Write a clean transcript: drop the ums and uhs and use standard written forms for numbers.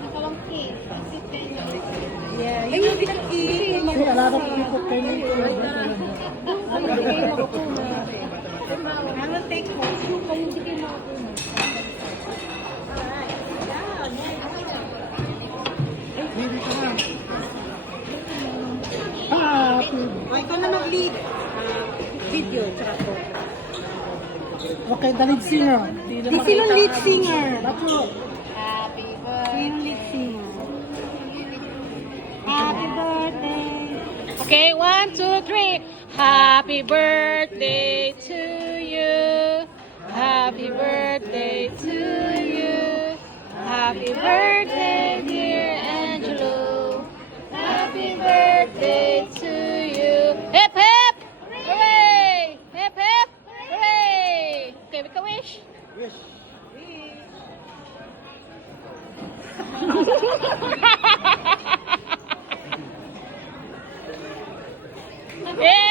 Nakalangki. Yeah, you will be eating. See, a lot of people came in. I will take home. Happy. Ikaw na mag-lead. Video, tsaka po. Okay, the lead singer. Di sino lead singer? Bato. Happy Sino lead singer? Happy birthday. Okay, 1, 2, 3. Happy birthday to you. Happy birthday to you. Happy birthday, dear Angelo. Happy birthday to you. Hip hip! Hooray! Hip hip! Hooray! Okay, make a wish. Yes. Yay!